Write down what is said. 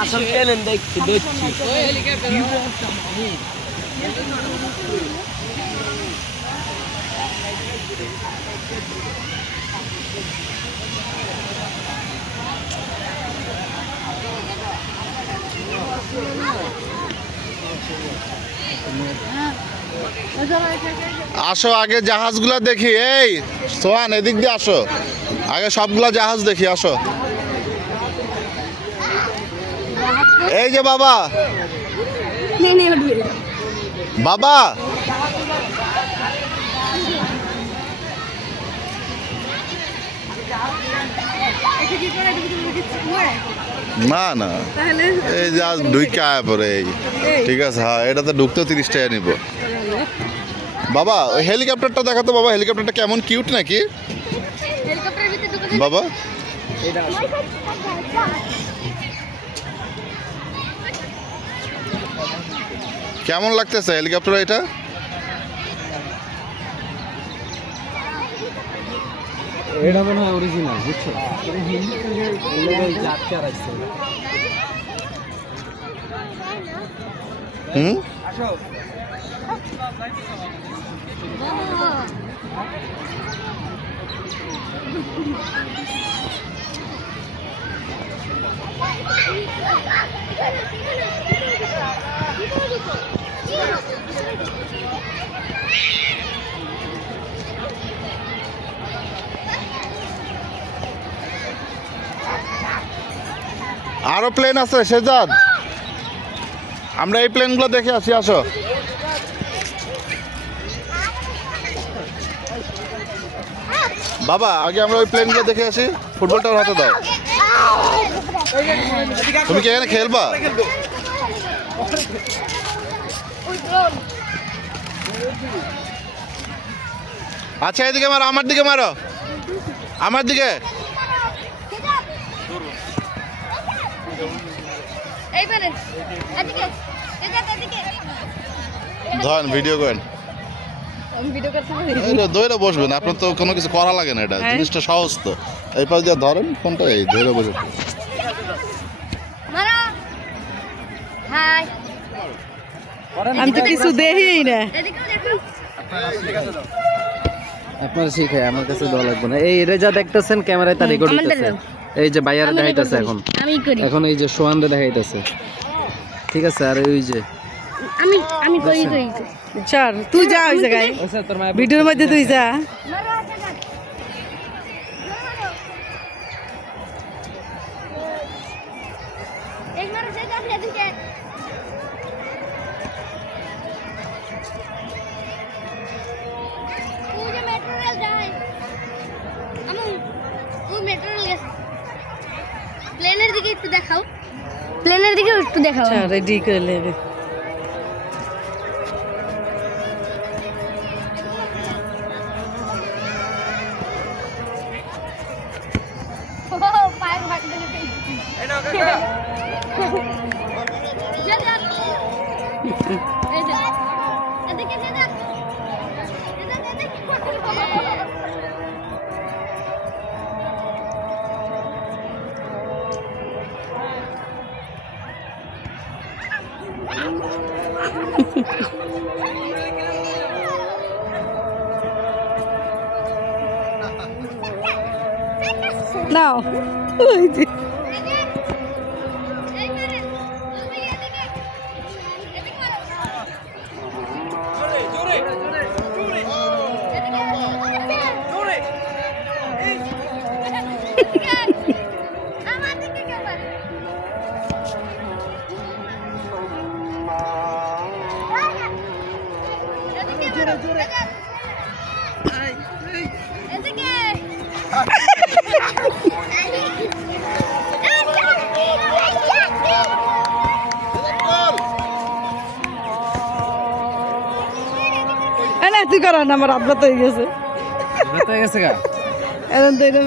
আসল ট্যালেন্ট দেখছি দেখছি। আসো আগে জাহাজগুলা দেখি। এই সোহান এদিক দিয়ে আসো, আগে সবগুলা জাহাজ দেখি। আসো এই যে বাবা, বাবা না না এই জাহাজ ঢুকে আয় পরে এই ঠিক আছে। হ্যাঁ এটাতে ঢুকতেও 30 টাকা নিব। বাবা ওই হেলিকপ্টারটা দেখাতো বাবা, হেলিকপ্টারটা কেমন কিউট নাকি বাবা? কেমন লাগতেছে হেলিকপ্টার এটা? এটা মনে হয় অরিজিনাল, বুঝছো? হুম আরো প্লেন আছে শেজাদ, আমরা এই প্লেনগুলো দেখে আসি। আসো বাবা, আগে আমরা ওই প্লেনগুলো দেখে আসি। ফুটবলটাও হাতে দাও। তুমি কি এখানে খেলবা? আচ্ছা এদিকে মারো, আমার দিকে মারো, আমার দিকে। ধরেন ভিডিও করেন, ধরে বসবেন। আপনার তো কোনো কিছু করা লাগে না, এটা জিনিসটা সহজ তো। এই পাশ দিয়ে ধরেন ফোনটা, এই ধরে বসে। আমি তো কিছু দেখি না। আপনারা শিখায়, আমার কাছে দেওয়া লাগবে না। এই এটা যা দেখতেছেন ক্যামেরায় তা রেকর্ড হইতেছে। এই যে বাইরে দেখাইতেছে এখন, এখন এই যে সোহানরে দেখাইতেছে, ঠিক আছে? আর ওই যে আমি করি চল তুই যা ওই জায়গায় ভিডিওর মধ্যে তুই যা। প্লেনের দিকে একটু দেখাও, প্লেনের দিকে একটু দেখাও। রেডি করে নেবে। পায়ের ভাগ দিলে এদিকে নাও ওই যে তুই কর না, আমার হাত ব্যথা হয়ে গেছে। ব্যথা হয়ে গেছে গা এখন তো এটা